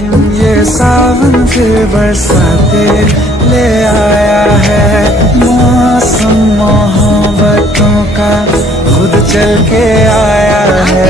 ये सावन फिर बरसाते ले आया है, मौसम मोहब्बतों का खुद चल के आया है।